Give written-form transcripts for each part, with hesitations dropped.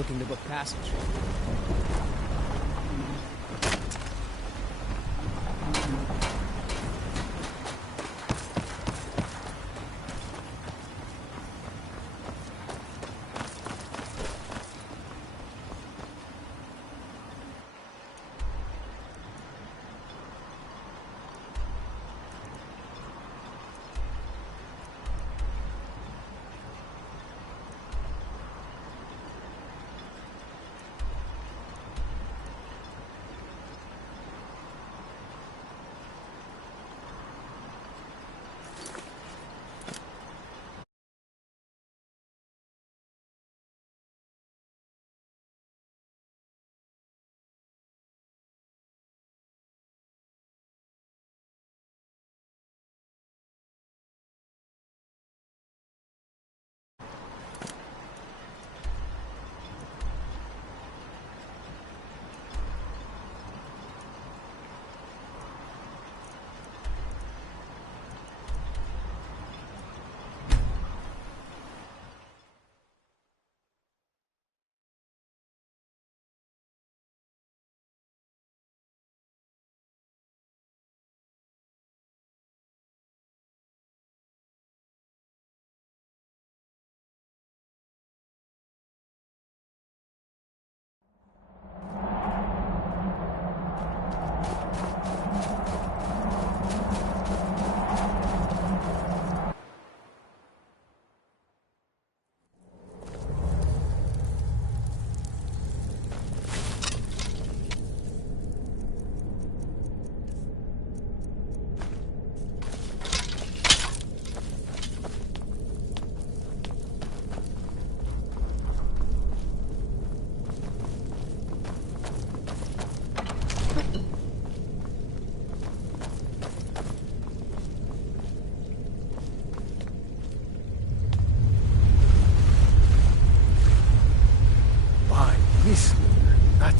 looking to book passage.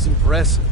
That's impressive.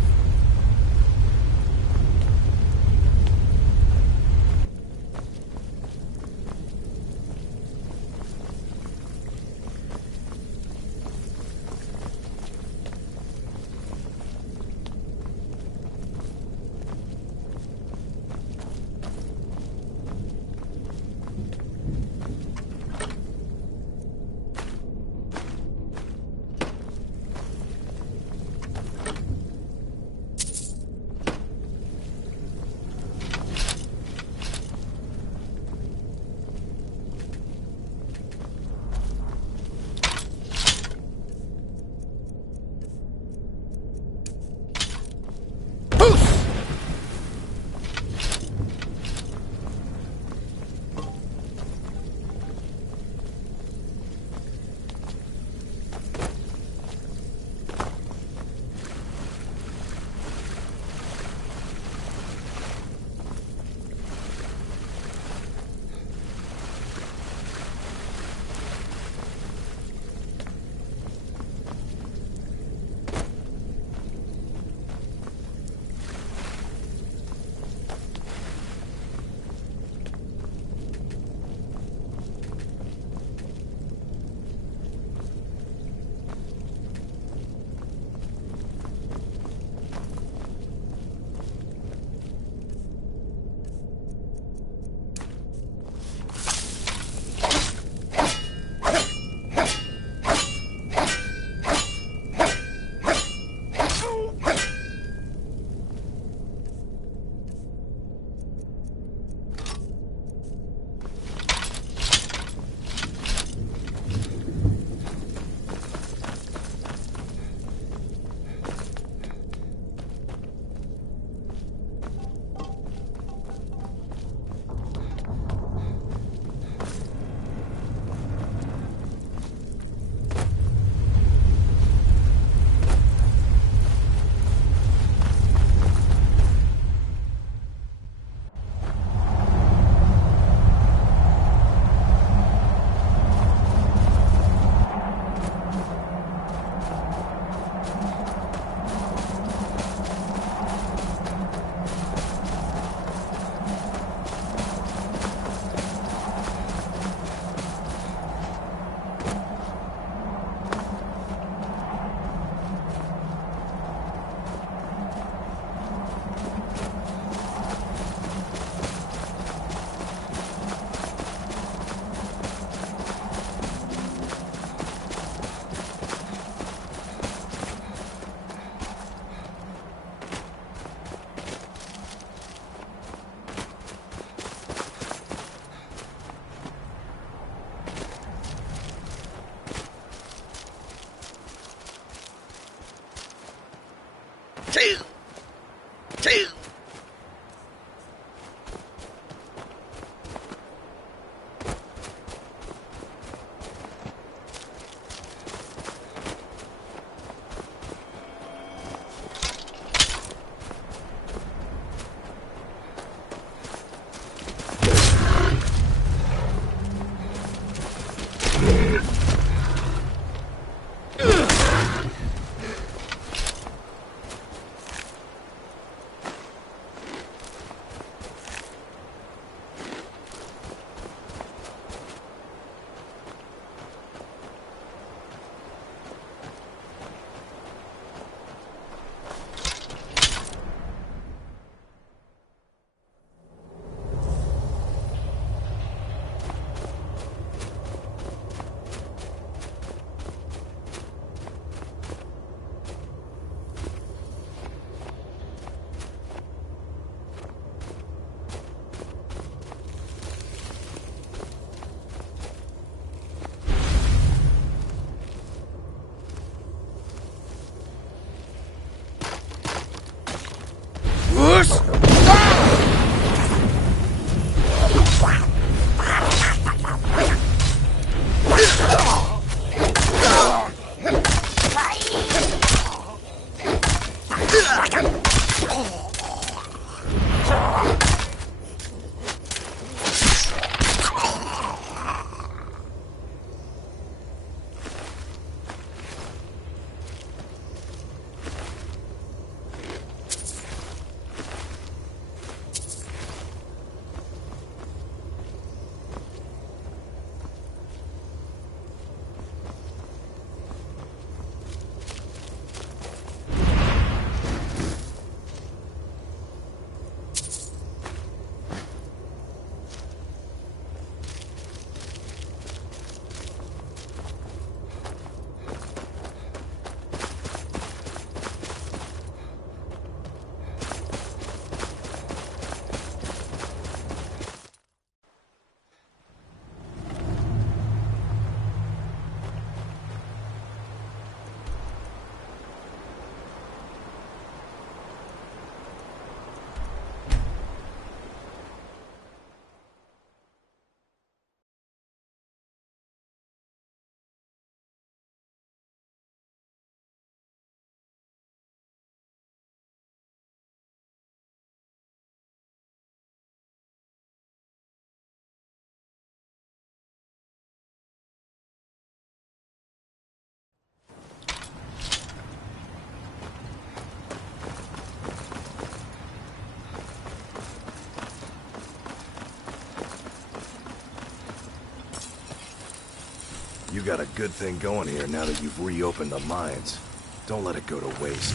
You got a good thing going here now that you've reopened the mines. Don't let it go to waste.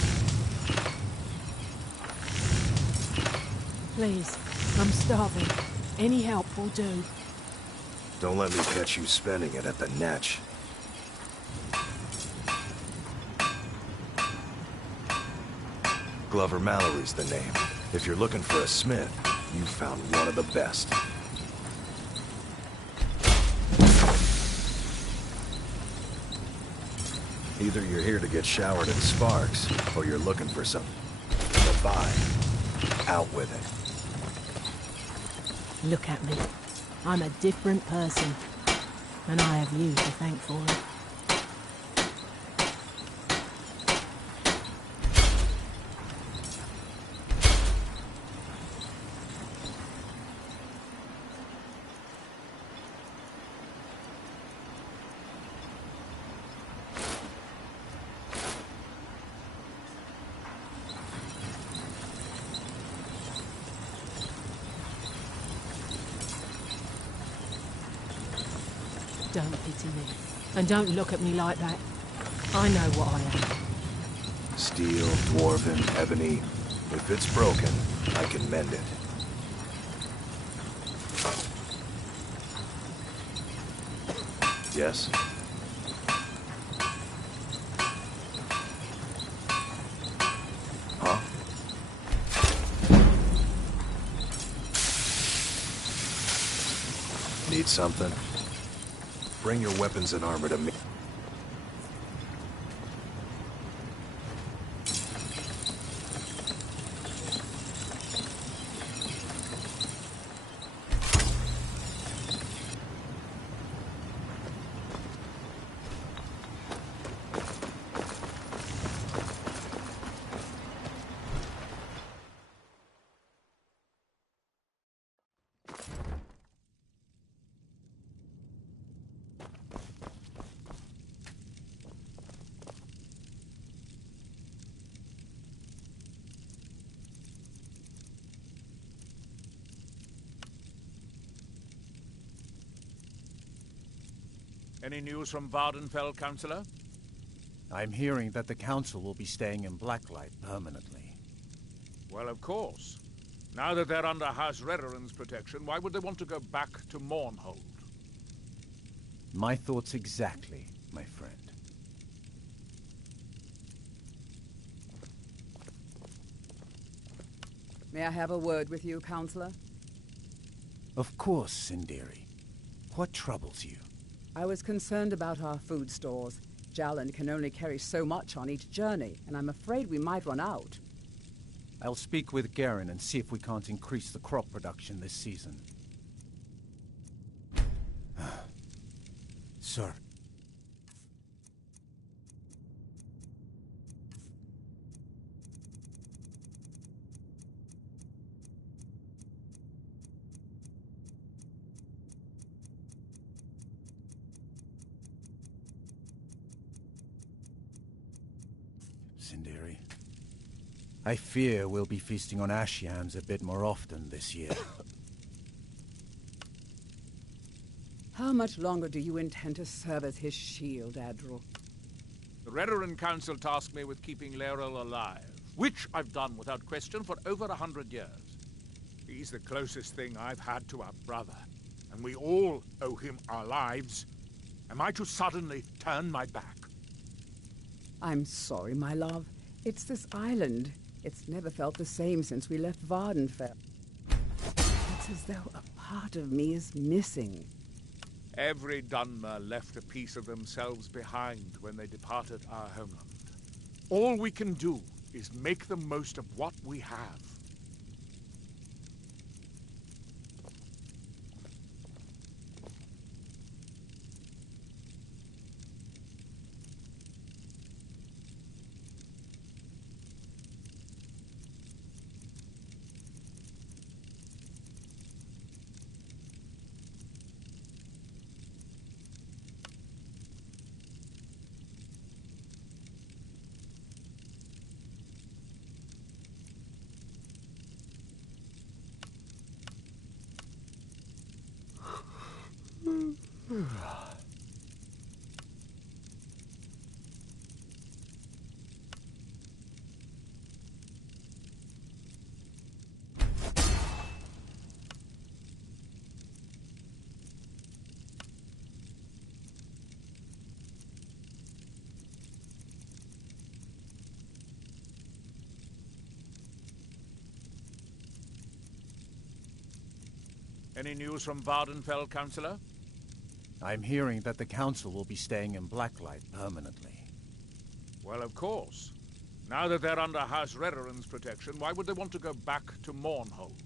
Please, I'm starving. Any help will do. Don't let me catch you spending it at the Natch. Glover Mallory's the name. If you're looking for a smith, you found one of the best. Either you're here to get showered in sparks, or you're looking for something to buy. Out with it. Look at me. I'm a different person. And I have you to thank for it. Don't pity me. And don't look at me like that. I know what I am. Steel, dwarven, ebony. If it's broken, I can mend it. Yes? Huh? Need something? Bring your weapons and armor to me. Any news from Vardenfell, Councillor? I'm hearing that the Council will be staying in Blacklight permanently. Well, of course. Now that they're under House Redoran's protection, why would they want to go back to Mournhold? My thoughts exactly, my friend. May I have a word with you, Councillor? Of course, Sindiri. What troubles you? I was concerned about our food stores. Jallan can only carry so much on each journey, and I'm afraid we might run out. I'll speak with Garen and see if we can't increase the crop production this season. Sir. Sinderi. I fear we'll be feasting on ash yams a bit more often this year. How much longer do you intend to serve as his shield, Adril? The Redoran Council tasked me with keeping Laeral alive, which I've done without question for over 100 years. He's the closest thing I've had to our brother, and we all owe him our lives. Am I to suddenly turn my back? I'm sorry, my love. It's this island. It's never felt the same since we left Vardenfell. It's as though a part of me is missing. Every Dunmer left a piece of themselves behind when they departed our homeland. All we can do is make the most of what we have. Any news from Vardenfell, Councillor? I'm hearing that the Council will be staying in Blacklight permanently. Well, of course. Now that they're under House Redoran's protection, why would they want to go back to Mournhold?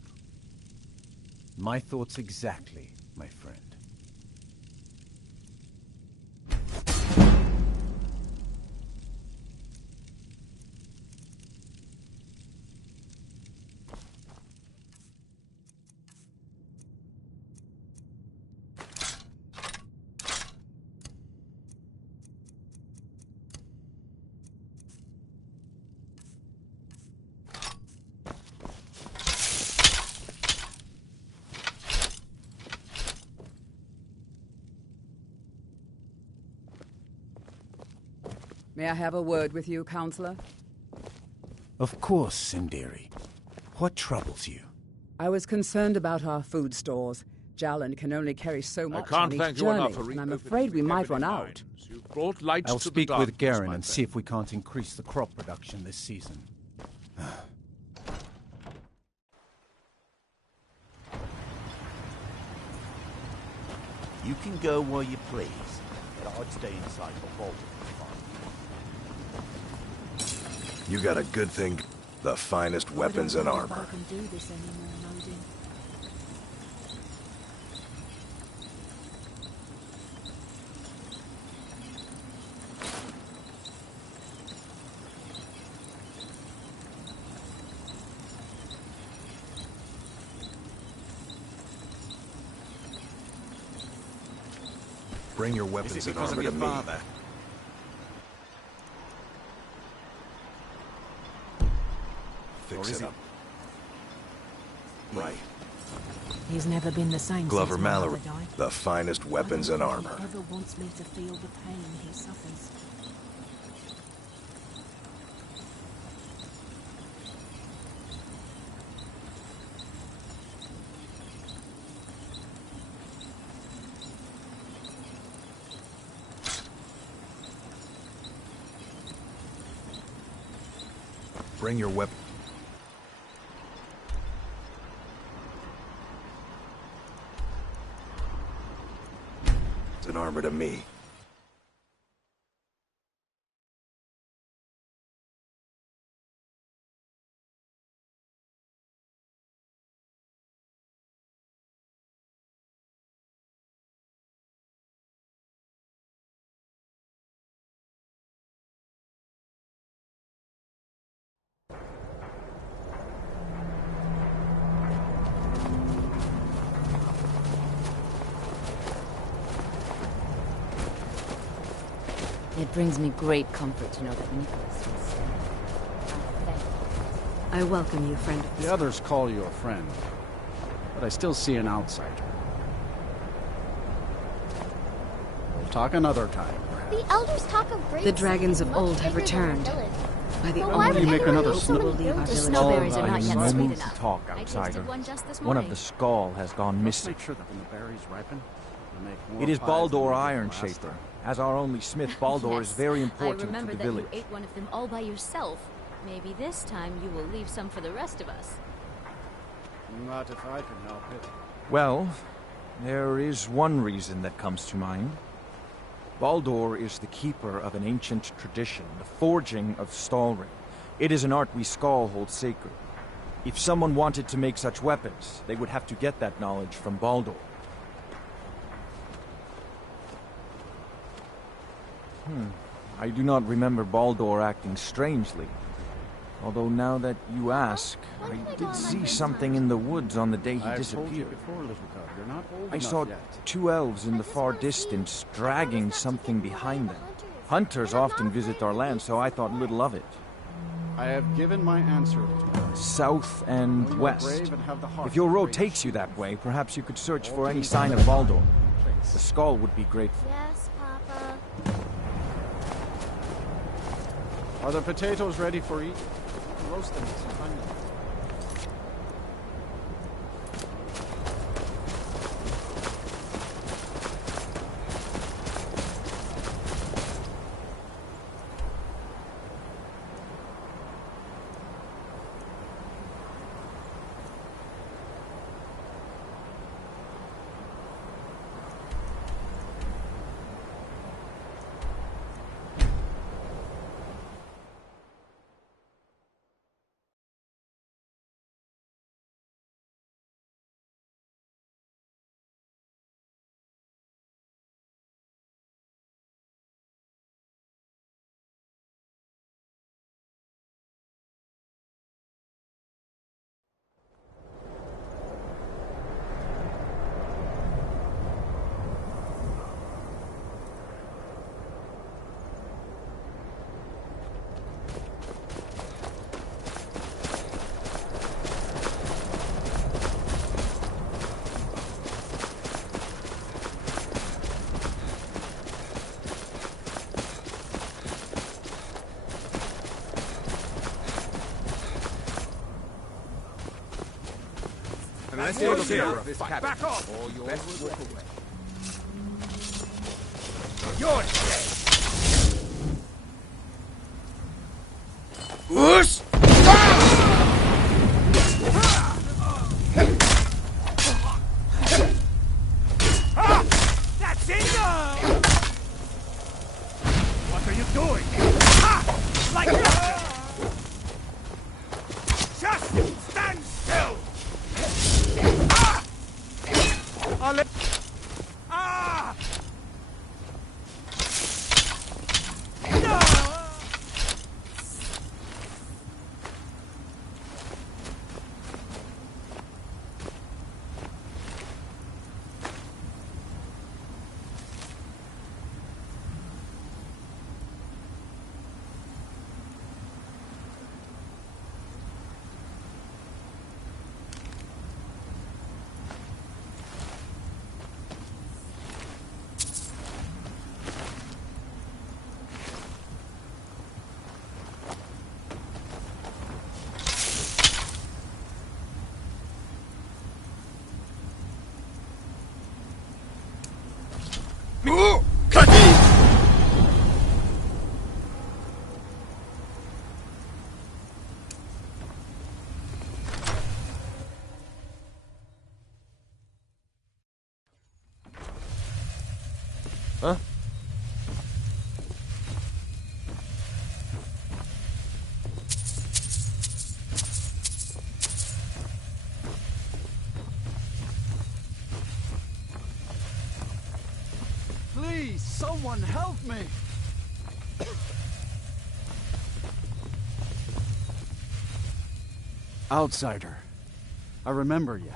My thoughts exactly, my friend. May I have a word with you, Counselor? Of course, Sinderi. What troubles you? I was concerned about our food stores. Jaland can only carry so I much can't on each thank you journey, enough for and I'm reopening afraid we the might run Ebony out. Mines. You've brought lights I'll to speak the with darkness, Garen my and see friend. if we can't increase the crop production this season. You can go where you please, but I'd stay inside the vault. You got a good thing. The finest weapons and armor. I can do this anymore, Odin. Bring your weapons and armor to me. Fix it up. Right. He's never been the same Glover since my mother Mallory. died. The finest weapons and I don't think armor. he ever wants me to feel the pain he suffers. Bring your weapon. And armor to me. brings me great comfort to know that Nicholas is safe. I thank you. I welcome you, friend of The others call you a friend, but I still see an outsider. We'll talk another time, perhaps. The elders talk of great The dragons of cities old much have bigger than our returned. village. By the But How why will would you make anyone another leave so many will leave our buildings? village. Snowberries are I not am yet no sweet mood to enough. talk, I outsider. tasted one just this One morning. of the Skull has gone Let's missing. make sure that when the berries ripen, we make more It is pies than we Baldur did Iron last Shaper. time. As our only smith, Baldur is Yes, very I important to remember the that village. you ate one of them all by yourself. Maybe this time you will leave some for the rest of us. Not if I can help it. Well, there is one reason that comes to mind. Baldur is the keeper of an ancient tradition, the forging of Stalring. It is an art we Skall hold sacred. If someone wanted to make such weapons, they would have to get that knowledge from Baldur. I do not remember Baldur acting strangely. Although now that you ask, I did see something in the woods on the day he I've told you disappeared. before, little cub, you're not old I enough saw yet. 2 elves in the far distance dragging something behind them. Hunters often visit our land, so I thought little of it. I have given my answer to my South and You are west. brave and have the heart If your to road reach. takes you that way, perhaps you could search for any sign of Baldur. The Skull would be grateful. Yes, Papa. Are the potatoes ready for eating? Roast them with some onion. Unless you're clear of this cabin, back off, or you'll walk away. You're dead. Oos! That's it! What are you doing? Like that! Just stand still! I'll let... Ah! Huh? Please, someone help me! Outsider. I remember you.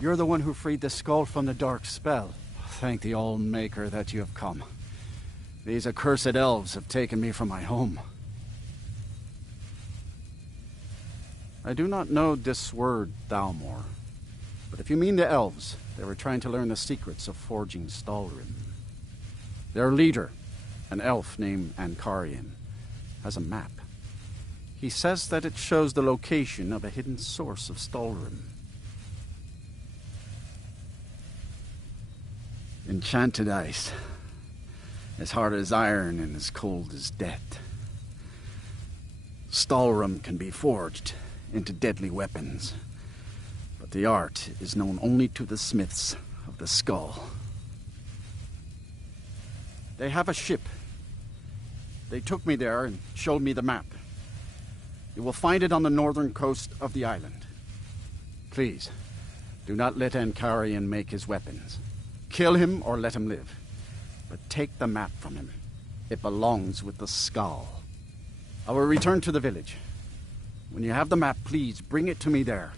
You're the one who freed the skull from the dark spell. Thank the All-Maker that you have come. These accursed elves have taken me from my home. I do not know this word, Thalmor. But if you mean the elves, they were trying to learn the secrets of forging Stalrim. Their leader, an elf named Ankarian, has a map. He says that it shows the location of a hidden source of Stalrim. Enchanted ice. As hard as iron and as cold as death. Stalrim can be forged into deadly weapons, but the art is known only to the smiths of the Skull. They have a ship. They took me there and showed me the map. You will find it on the northern coast of the island. Please, do not let Ankarian make his weapons. Kill him or let him live. But take the map from him. It belongs with the Skull. I will return to the village. When you have the map, please bring it to me there.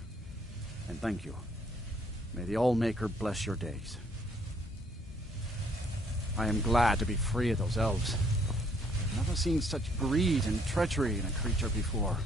And thank you. May the Allmaker bless your days. I am glad to be free of those elves. I've never seen such greed and treachery in a creature before.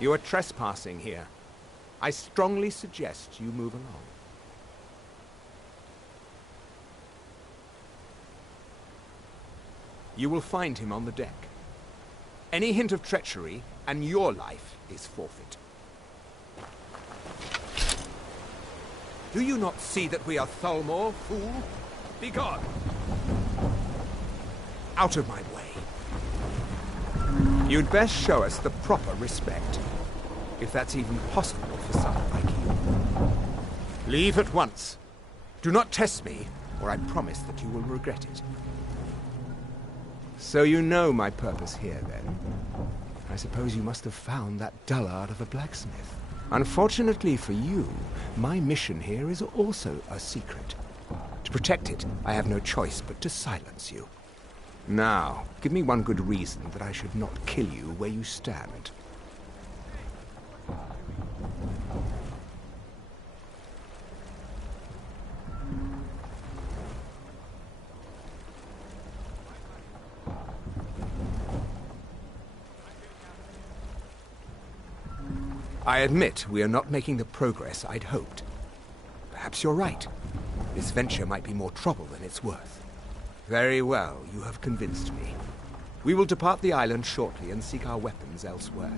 You are trespassing here. I strongly suggest you move along. You will find him on the deck. Any hint of treachery, and your life is forfeit. Do you not see that we are Thalmor, fool? Begone! Out of my way. You'd best show us the proper respect, if that's even possible for someone like you. Leave at once. Do not test me, or I promise that you will regret it. So you know my purpose here, then? I suppose you must have found that dullard of a blacksmith. Unfortunately for you, my mission here is also a secret. To protect it, I have no choice but to silence you. Now, give me one good reason that I should not kill you where you stand. I admit we are not making the progress I'd hoped. Perhaps you're right. This venture might be more trouble than it's worth. Very well, you have convinced me. We will depart the island shortly and seek our weapons elsewhere.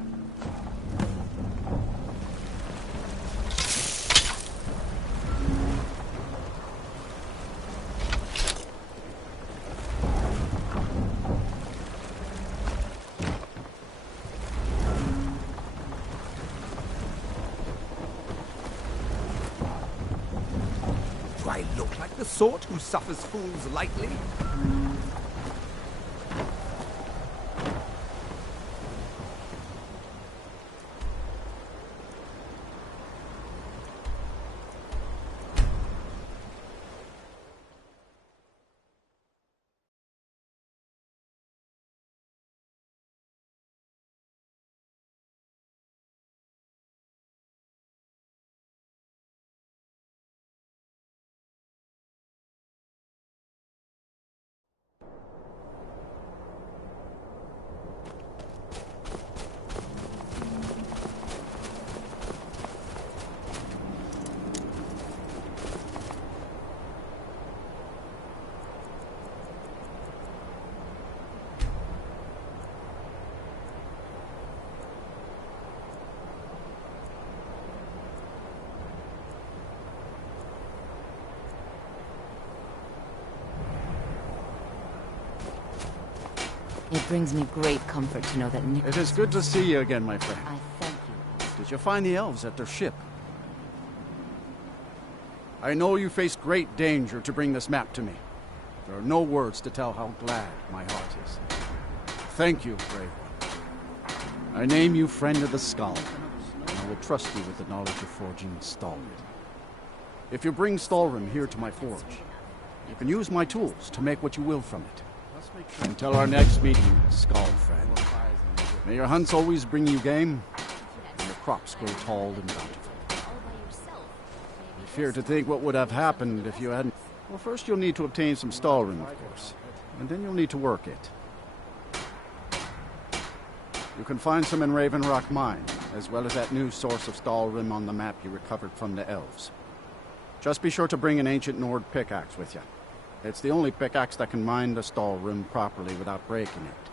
Do I look like the sort who suffers fools lightly? It brings me great comfort to know that Nicholas... It is good to see you again, my friend. I thank you. Did you find the elves at their ship? I know you faced great danger to bring this map to me. There are no words to tell how glad my heart is. Thank you, brave one. I name you Friend of the Skull, and I will trust you with the knowledge of forging Stalrim. If you bring Stalrim here to my forge, you can use my tools to make what you will from it. Until our next meeting, Skull friend. May your hunts always bring you game, and your crops grow tall and bountiful. I fear to think what would have happened if you hadn't... Well, first you'll need to obtain some Stalrim, of course, and then you'll need to work it. You can find some in Raven Rock Mine, as well as that new source of Stalrim on the map you recovered from the elves. Just be sure to bring an ancient Nord pickaxe with you. It's the only pickaxe that can mine the Stalrim properly without breaking it.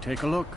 Take a look.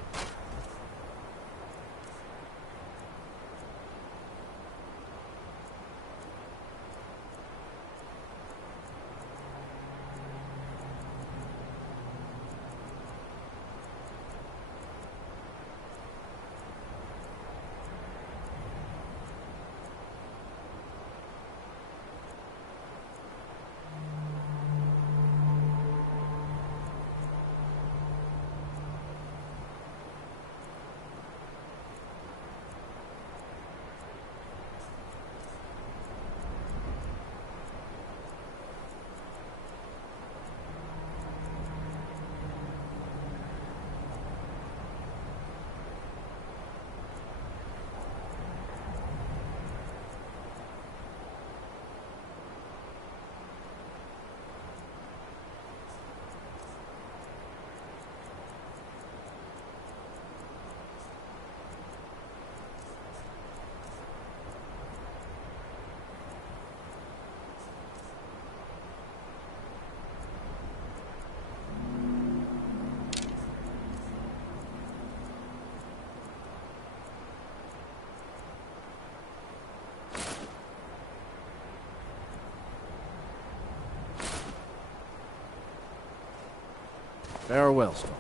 Farewell, Storm.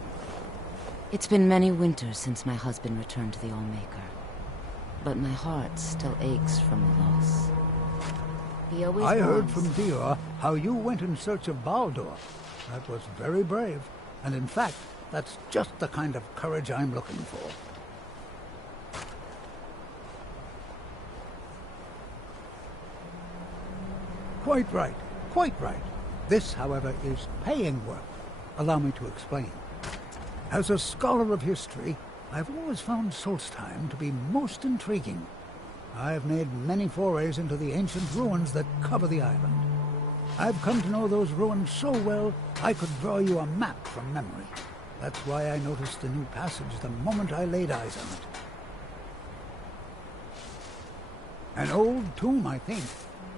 It's been many winters since my husband returned to the Allmaker. But my heart still aches from the loss. He always I heard was. from Dior how you went in search of Baldur. That was very brave. And in fact, that's just the kind of courage I'm looking for. Quite right. Quite right. This, however, is paying work. Allow me to explain. As a scholar of history, I've always found Solstheim to be most intriguing. I've made many forays into the ancient ruins that cover the island. I've come to know those ruins so well, I could draw you a map from memory. That's why I noticed the new passage the moment I laid eyes on it. An old tomb, I think.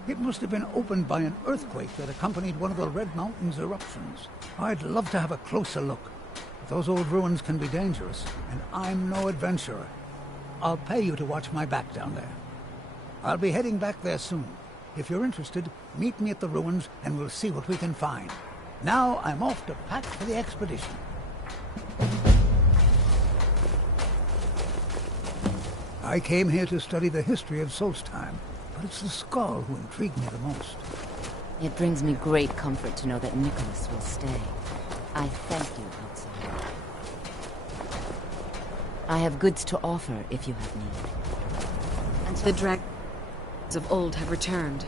It must have been opened by an earthquake that accompanied one of the Red Mountain's eruptions. I'd love to have a closer look. But those old ruins can be dangerous, and I'm no adventurer. I'll pay you to watch my back down there. I'll be heading back there soon. If you're interested, meet me at the ruins and we'll see what we can find. Now I'm off to pack for the expedition. I came here to study the history of Solstheim, but it's the skull who intrigued me the most. It brings me great comfort to know that Nicholas will stay. I thank you, outsider. I have goods to offer if you have need. The dragons of old have returned.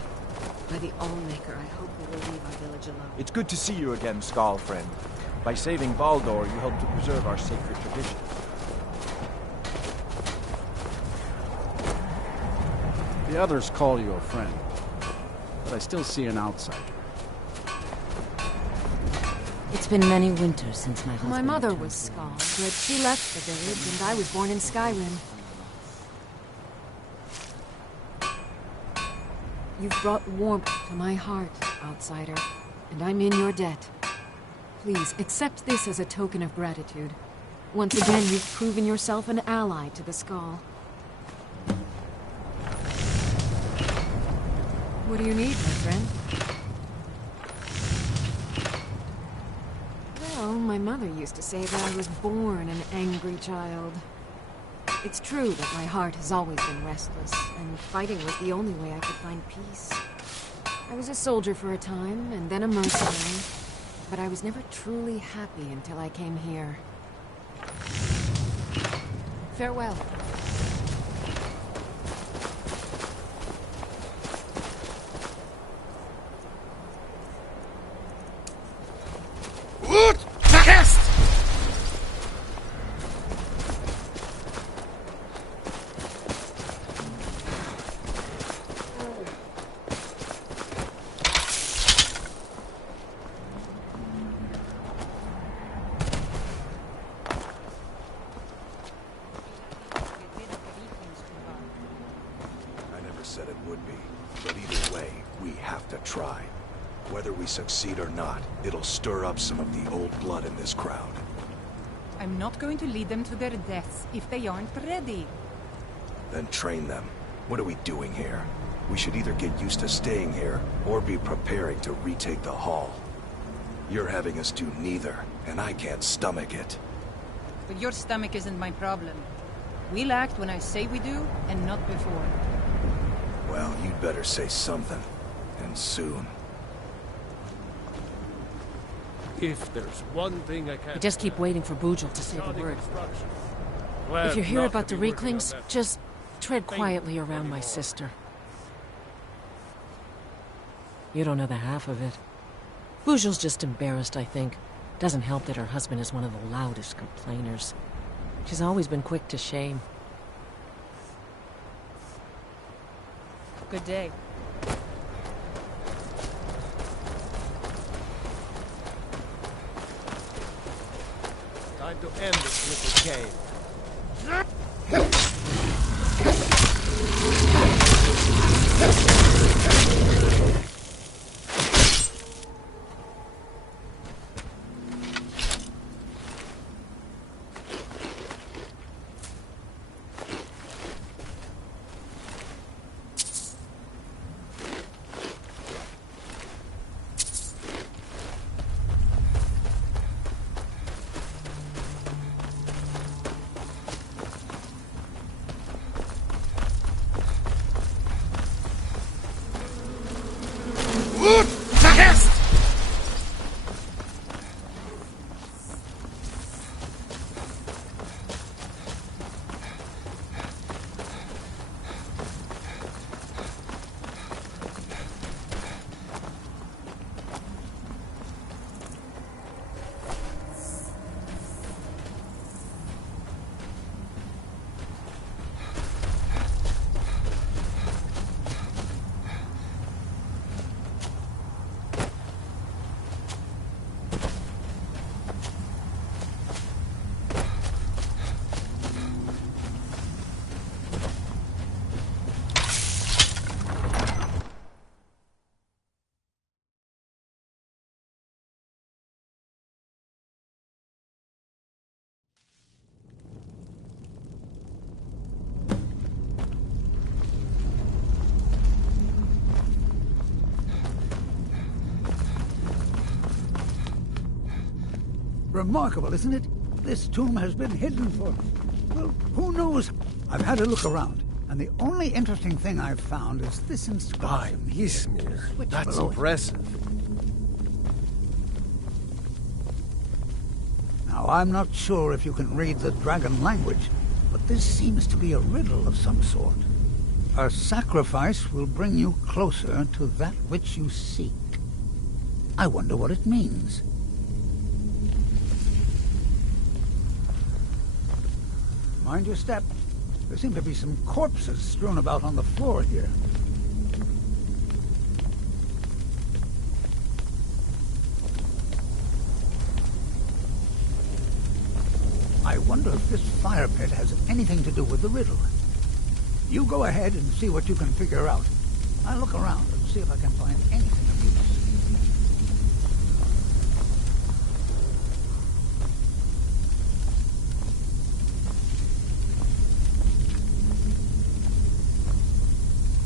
By the Allmaker, I hope we will leave our village alone. It's good to see you again, Skull friend. By saving Baldur, you helped to preserve our sacred tradition. The others call you a friend, but I still see an outsider. It's been many winters since my husband... My mother returned was to the Skald, island. but she left the village, and I was born in Skyrim. You've brought warmth to my heart, outsider, and I'm in your debt. Please, accept this as a token of gratitude. Once again, you've proven yourself an ally to the Skald. What do you need, my friend? Well, my mother used to say that I was born an angry child. It's true that my heart has always been restless, and fighting was the only way I could find peace. I was a soldier for a time, and then a mercenary, but I was never truly happy until I came here. Farewell. Said it would be, but either way, we have to try. Whether we succeed or not, it'll stir up some of the old blood in this crowd. I'm not going to lead them to their deaths if they aren't ready. Then train them. What are we doing here? We should either get used to staying here, or be preparing to retake the hall. You're having us do neither, and I can't stomach it. But your stomach isn't my problem. We'll act when I say we do, and not before. Well, you'd better say something, and soon. If there's one thing I can't... I just keep waiting for Bujal to say the word. If you hear about the Reeklings, just tread quietly around my sister. You don't know the half of it. Bujal's just embarrassed, I think. Doesn't help that her husband is one of the loudest complainers. She's always been quick to shame. Good day. Time to end this little game. Remarkable, isn't it? This tomb has been hidden for... well, who knows? I've had a look around, and the only interesting thing I've found is this inscription. Ysmir, that's impressive. Now, I'm not sure if you can read the dragon language, but this seems to be a riddle of some sort. A sacrifice will bring you closer to that which you seek. I wonder what it means. Mind your step. There seem to be some corpses strewn about on the floor here. wonder if this fire pit has anything to do with the riddle. You go ahead and see what you can figure out. I'll look around and see if I can find anything of use.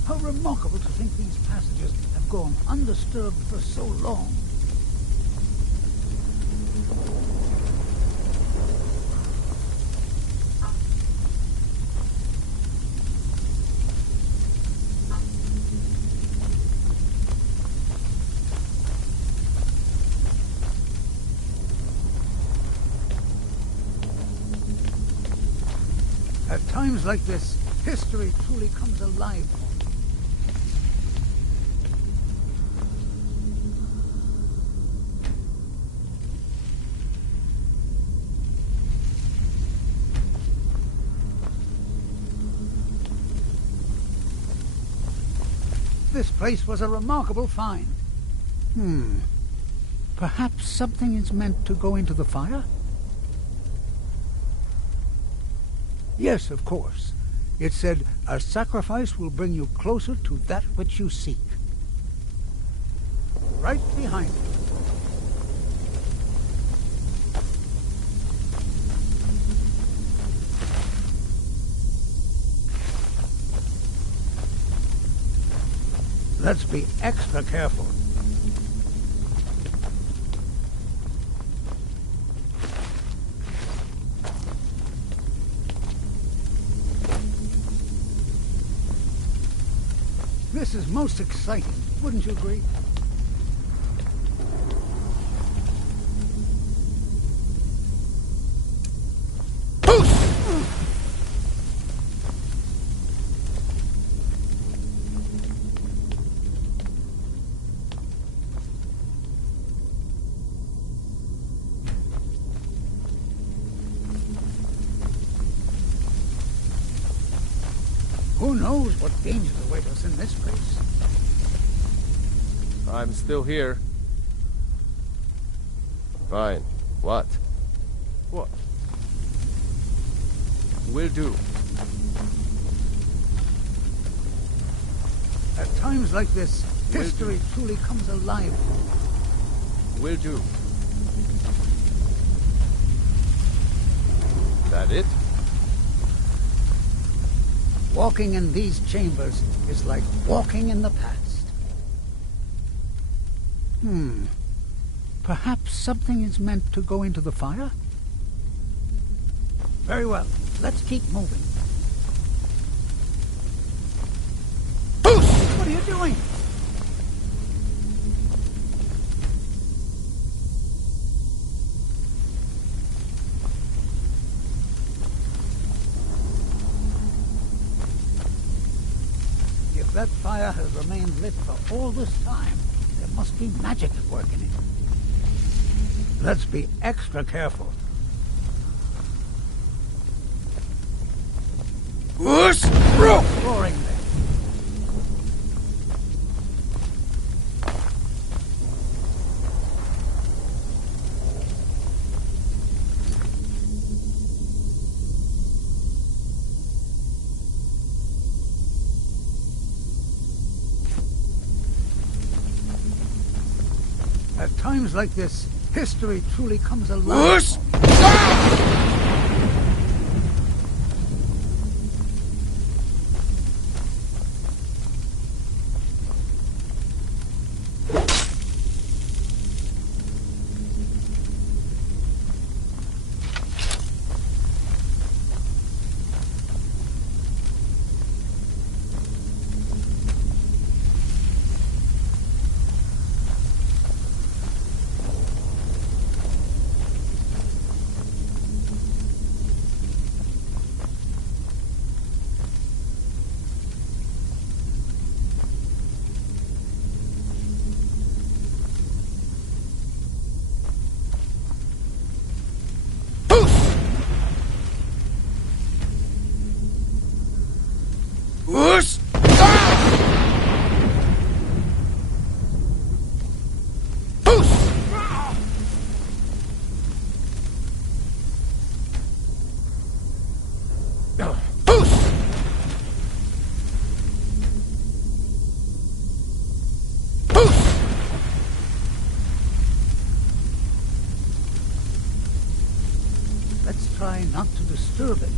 How remarkable to think these passages have gone undisturbed for so long. At times like this, history truly comes alive for me. This place was a remarkable find. Perhaps something is meant to go into the fire? Yes, of course. It said, "A sacrifice will bring you closer to that which you seek." Right behind you. Let's be extra careful. This is most exciting, wouldn't you agree? Who knows what dangers await us in this place? I'm still here. Fine. What? What? Will do. At times like this, history truly comes alive. Will do. That it? Walking in these chambers is like walking in the past. Perhaps something is meant to go into the fire? Very well. Let's keep moving. What are you doing? If that fire has remained lit for all this time, there must be magic at work in it. Let's be extra careful. Roaring there. At times like this, history truly comes alive. try not to disturb it.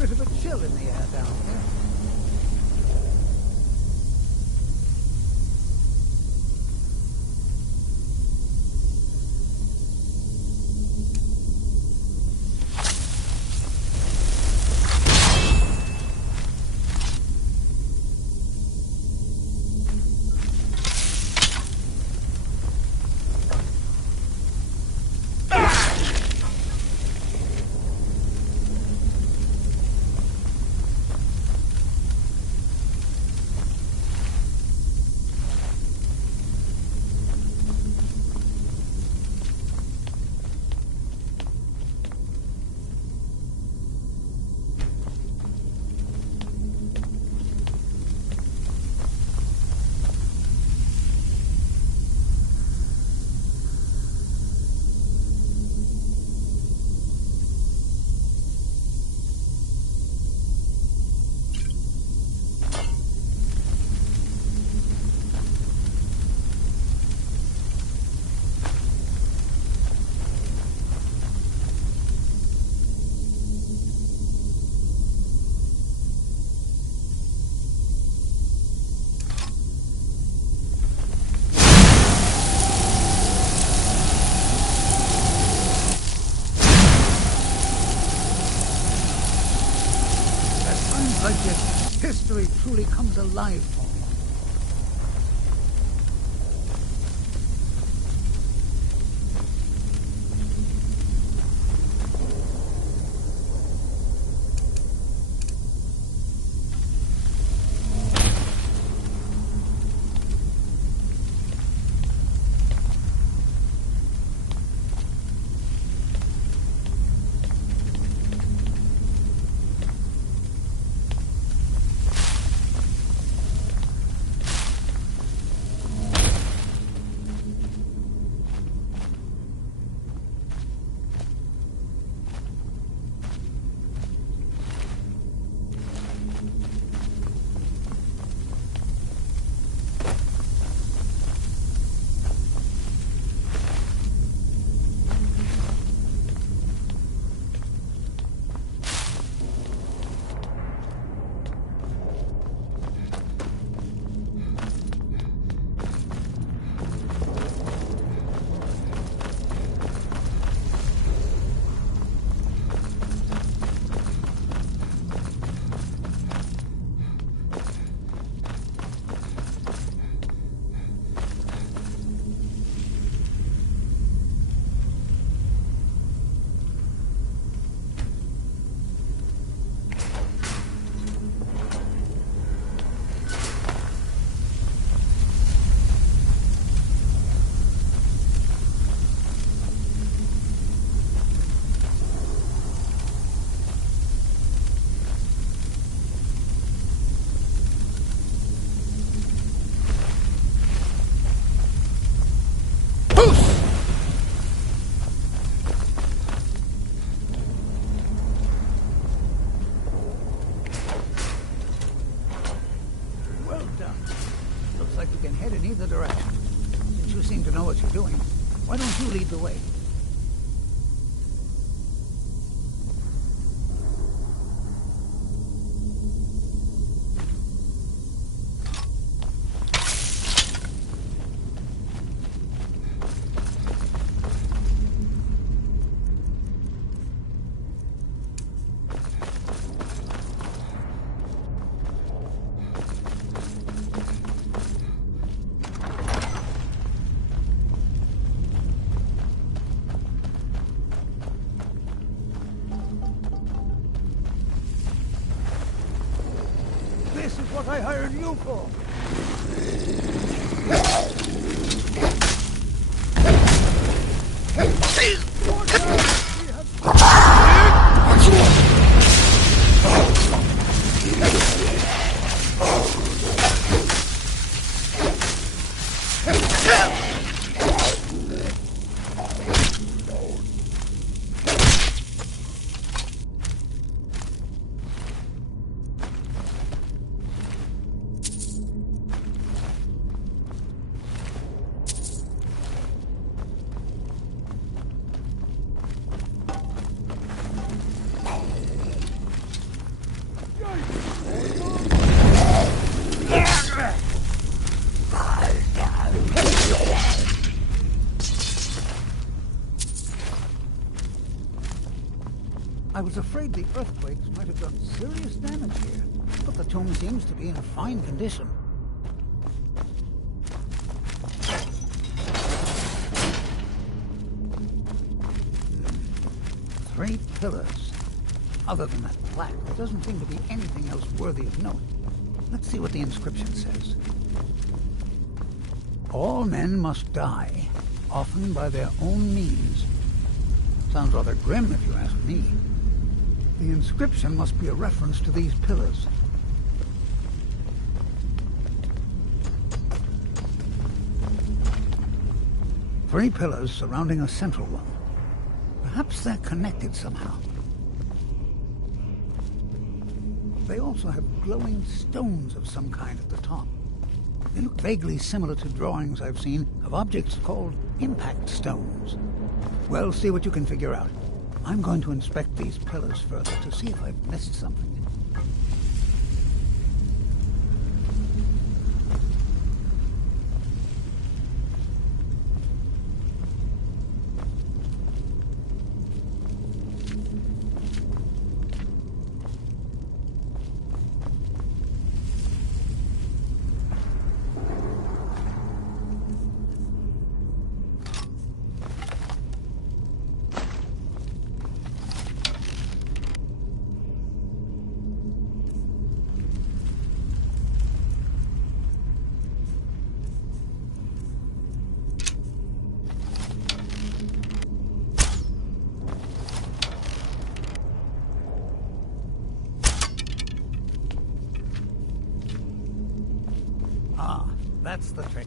Bit of a chill in the air down here. Like this, history truly comes alive for me. there. Looks like we can head in either direction. Since you seem to know what you're doing, why don't you lead the way? This is what I hired you for. I was afraid the earthquakes might have done serious damage here, but the tomb seems to be in fine condition. Three pillars. Other than that plaque, there doesn't seem to be anything else worthy of note. Let's see what the inscription says. All men must die, often by their own means. Sounds rather grim if you ask me. The inscription must be a reference to these pillars. Three pillars surrounding a central one. Perhaps they're connected somehow. They also have glowing stones of some kind at the top. They look vaguely similar to drawings I've seen of objects called impact stones. Well, see what you can figure out. I'm going to inspect these pillars further to see if I've missed something. That's the trick.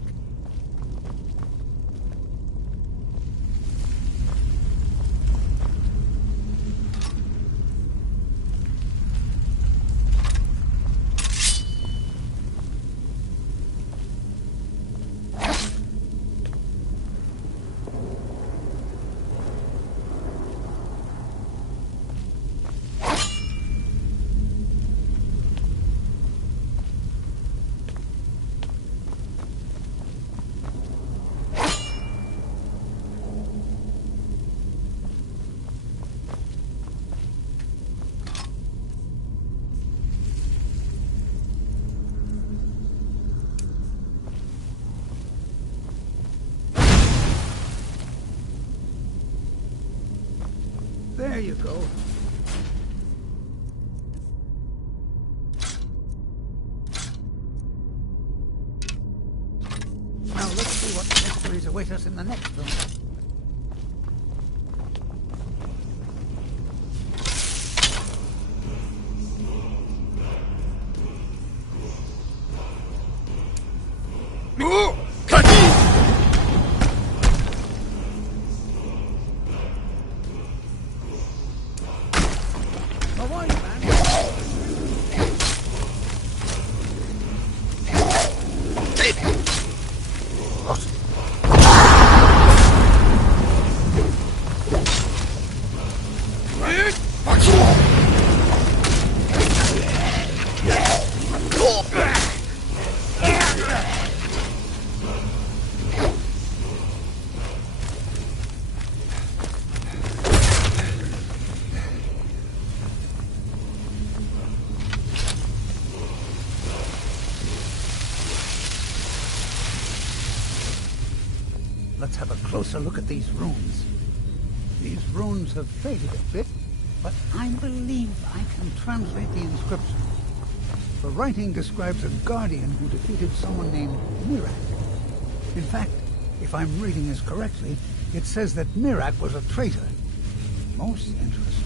There you go. Now let's see what mysteries await us in the next film. let's have a closer look at these runes. These runes have faded a bit, but I believe I can translate the inscription. The writing describes a guardian who defeated someone named Miraak. In fact, if I'm reading this correctly, it says that Miraak was a traitor. Most interesting.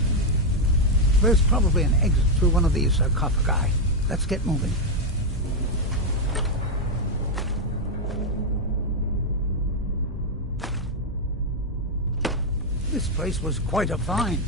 There's probably an exit through one of these sarcophagi. Let's get moving. This place was quite a find.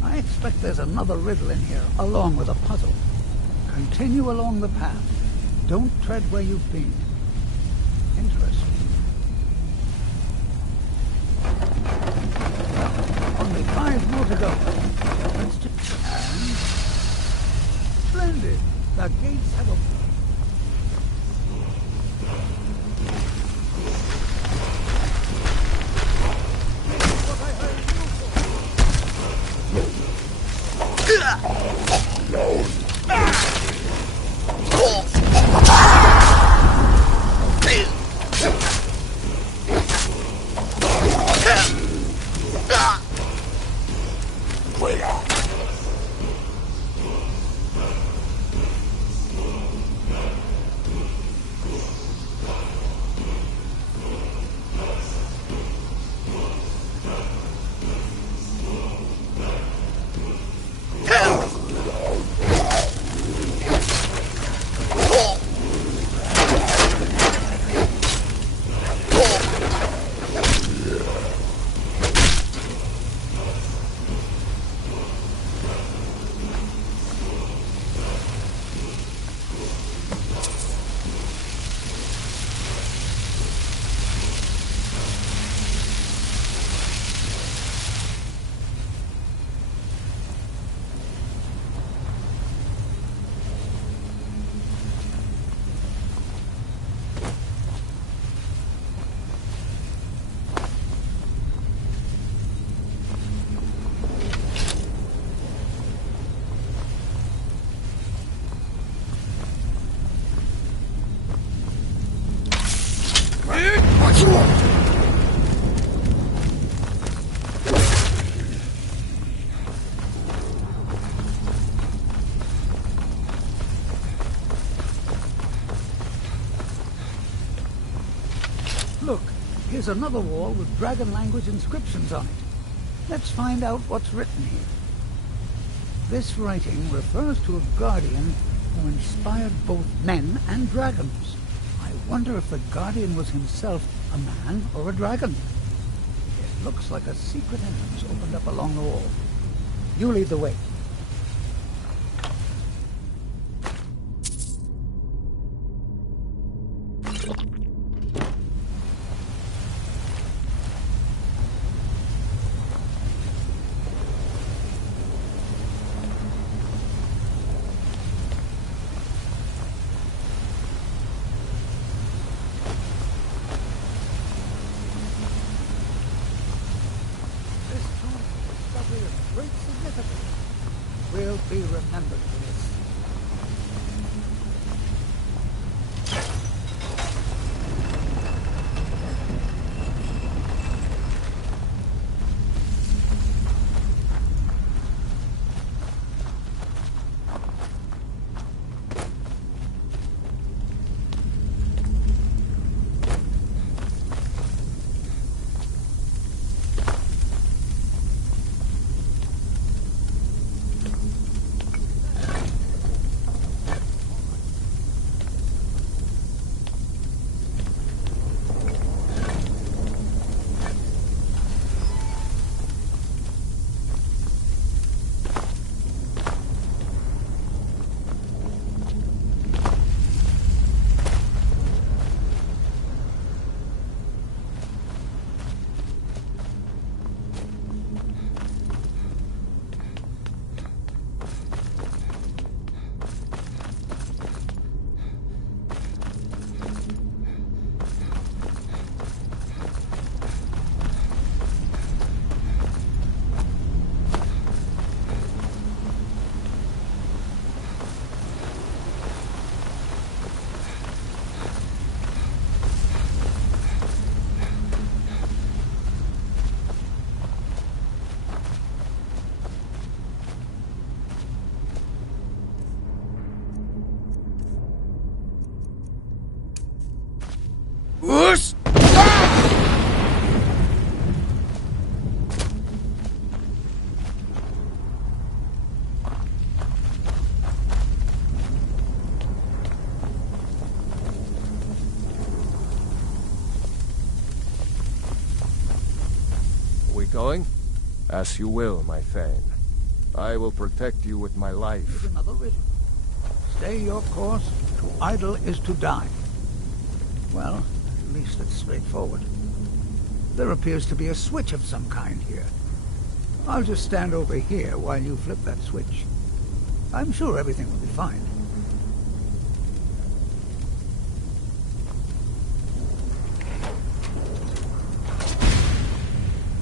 I expect there's another riddle in here, along with a puzzle. Continue along the path. Don't tread where you've been. Interesting. Only 5 more to go. Let's just... And... Splendid! The gates have opened. Look, here's another wall with dragon language inscriptions on it. Let's find out what's written here. This writing refers to a guardian who inspired both men and dragons. I wonder if the guardian was himself a man or a dragon. It looks like a secret entrance opened up along the wall. You lead the way. will be remembered for this. Going? As you will, my Thane. I will protect you with my life. Here's another riddle. Stay your course, to idle is to die. Well, at least it's straightforward. There appears to be a switch of some kind here. I'll just stand over here while you flip that switch. I'm sure everything will be fine.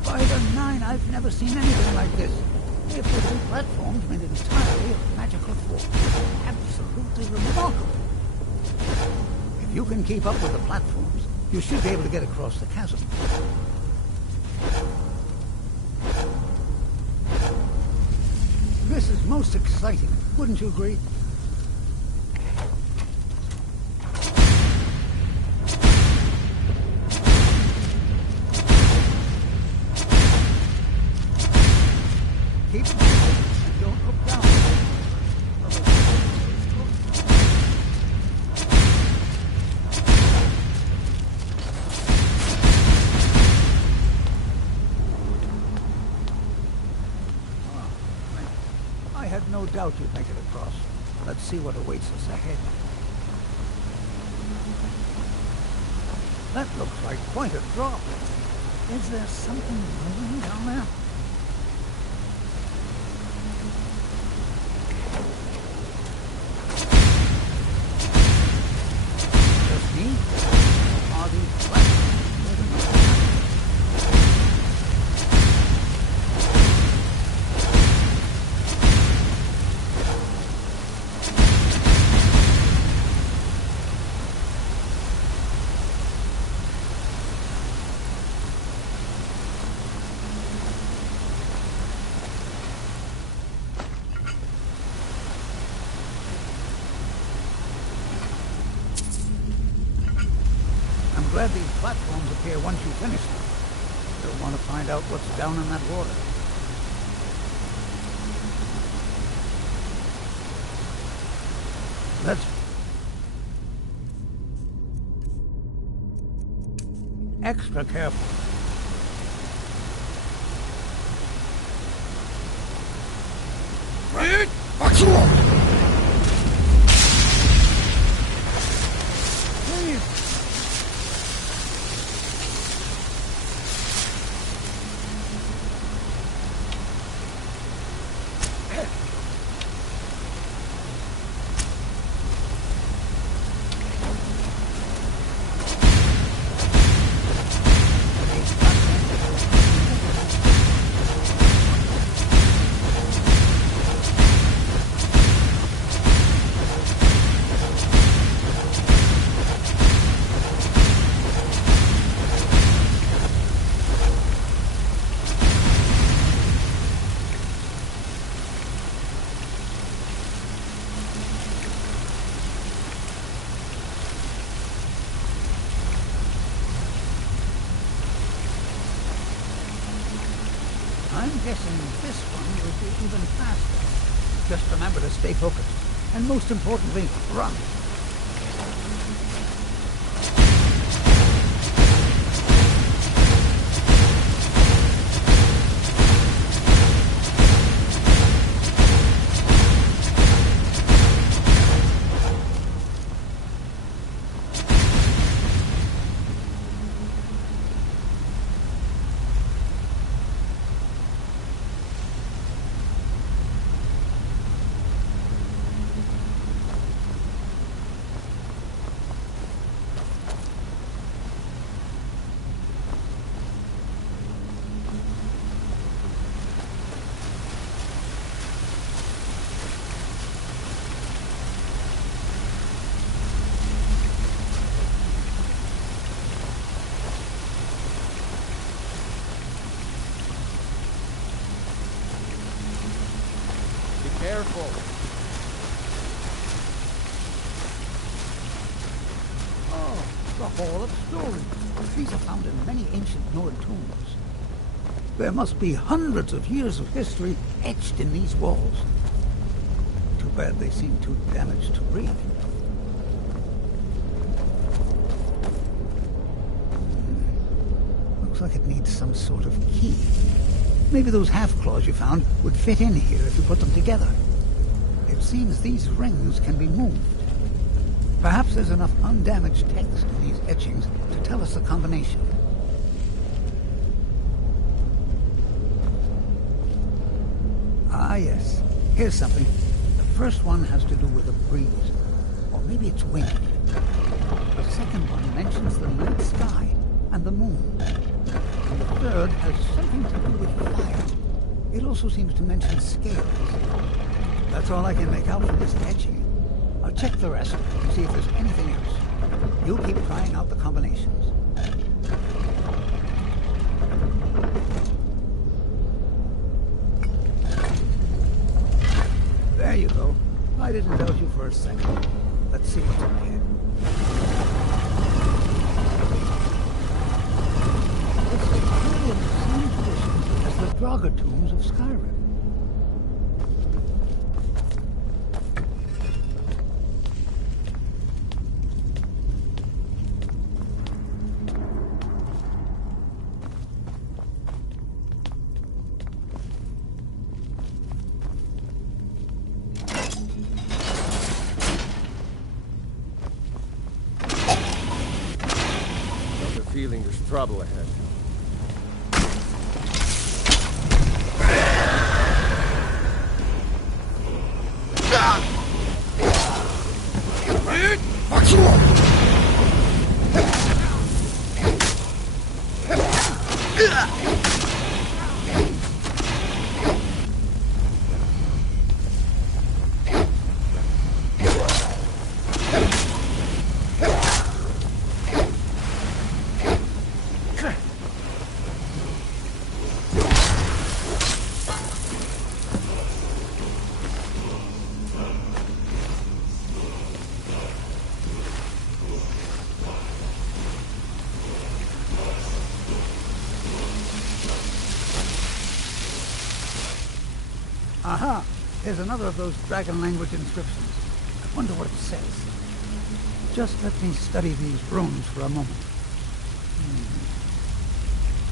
By the nine, I've never seen anything like this. If the two platforms made entirely of magical force. Absolutely remarkable. If you can keep up with the platforms, you should be able to get across the chasm. This is most exciting, wouldn't you agree? Keep moving and don't look down. I had no doubt you'd make it across. Let's see what awaits us ahead. That looks like quite a drop. Is there something moving down there? Just me? Are these platforms moving around? I'm glad these platforms appear once you finish them. You'll want to find out what's down in that water. Let's... extra careful. I'm guessing this one will be even faster. Just remember to stay focused. And most importantly, run. Careful. Oh, the Hall of Story. These are found in many ancient Nord tombs. There must be hundreds of years of history etched in these walls. Too bad they seem too damaged to read. Looks like it needs some sort of key. Maybe those half-claws you found would fit in here if you put them together. It seems these rings can be moved. Perhaps there's enough undamaged text in these etchings to tell us the combination. Ah, yes. Here's something. The first one has to do with a breeze. Or maybe it's wind. The second one mentions the night sky and the moon. And the third has something to do with fire. It also seems to mention scales. That's all I can make out from this etching. I'll check the rest and see if there's anything else. You keep trying out the combinations. There you go. I didn't doubt you for a second. Let's see what's in here. As the Draugr tombs of Skyrim. Got the feeling there's trouble ahead. Aha! Here's another of those dragon language inscriptions. I wonder what it says. Just let me study these runes for a moment.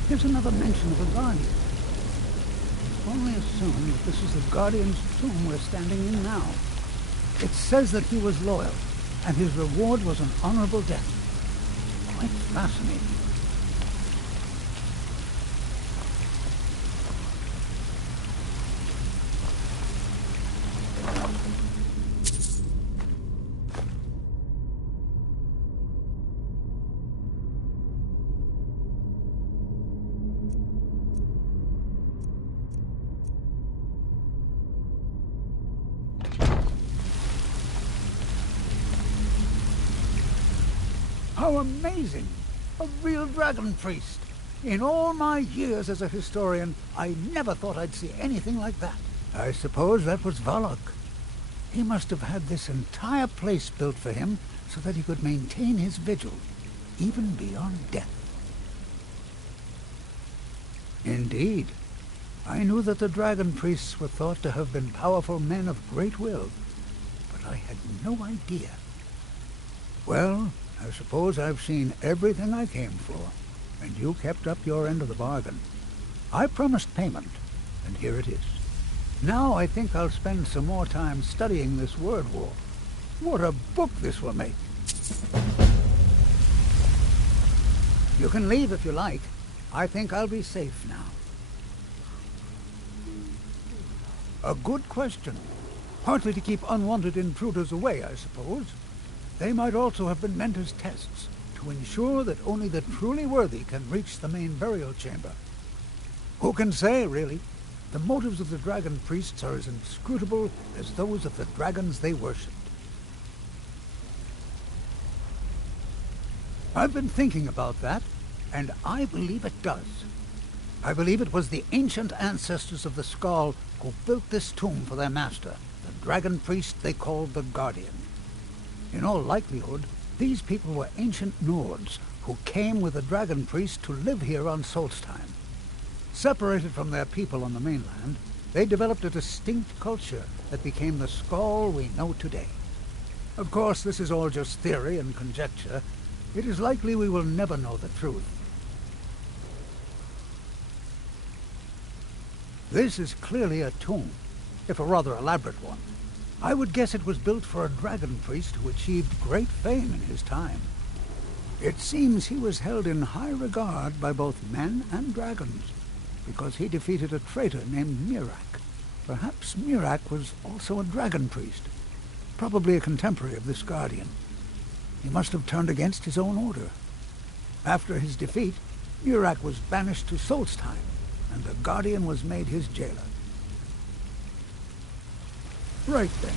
Here's another mention of a guardian. I can only assume that this is the guardian's tomb we're standing in now. It says that he was loyal, and his reward was an honorable death. Quite fascinating. How amazing! A real dragon priest! In all my years as a historian, I never thought I'd see anything like that. I suppose that was Valak. He must have had this entire place built for him so that he could maintain his vigil, even beyond death. Indeed. I knew that the dragon priests were thought to have been powerful men of great will, but I had no idea. Well, I suppose I've seen everything I came for, and you kept up your end of the bargain. I promised payment, and here it is. Now I think I'll spend some more time studying this word war. What a book this will make! You can leave if you like. I think I'll be safe now. A good question. Partly to keep unwanted intruders away, I suppose. They might also have been meant as tests, to ensure that only the truly worthy can reach the main burial chamber. Who can say, really? The motives of the dragon priests are as inscrutable as those of the dragons they worshipped. I've been thinking about that, and I believe it does. I believe it was the ancient ancestors of the Skull who built this tomb for their master, the dragon priest they called the Guardian. In all likelihood, these people were ancient Nords who came with the dragon priest to live here on Solstheim. Separated from their people on the mainland, they developed a distinct culture that became the Skull we know today. Of course, this is all just theory and conjecture. It is likely we will never know the truth. This is clearly a tomb, if a rather elaborate one. I would guess it was built for a dragon priest who achieved great fame in his time. It seems he was held in high regard by both men and dragons, because he defeated a traitor named Miraak. Perhaps Miraak was also a dragon priest, probably a contemporary of this Guardian. He must have turned against his own order. After his defeat, Miraak was banished to Solstheim, and the Guardian was made his jailer. Right then.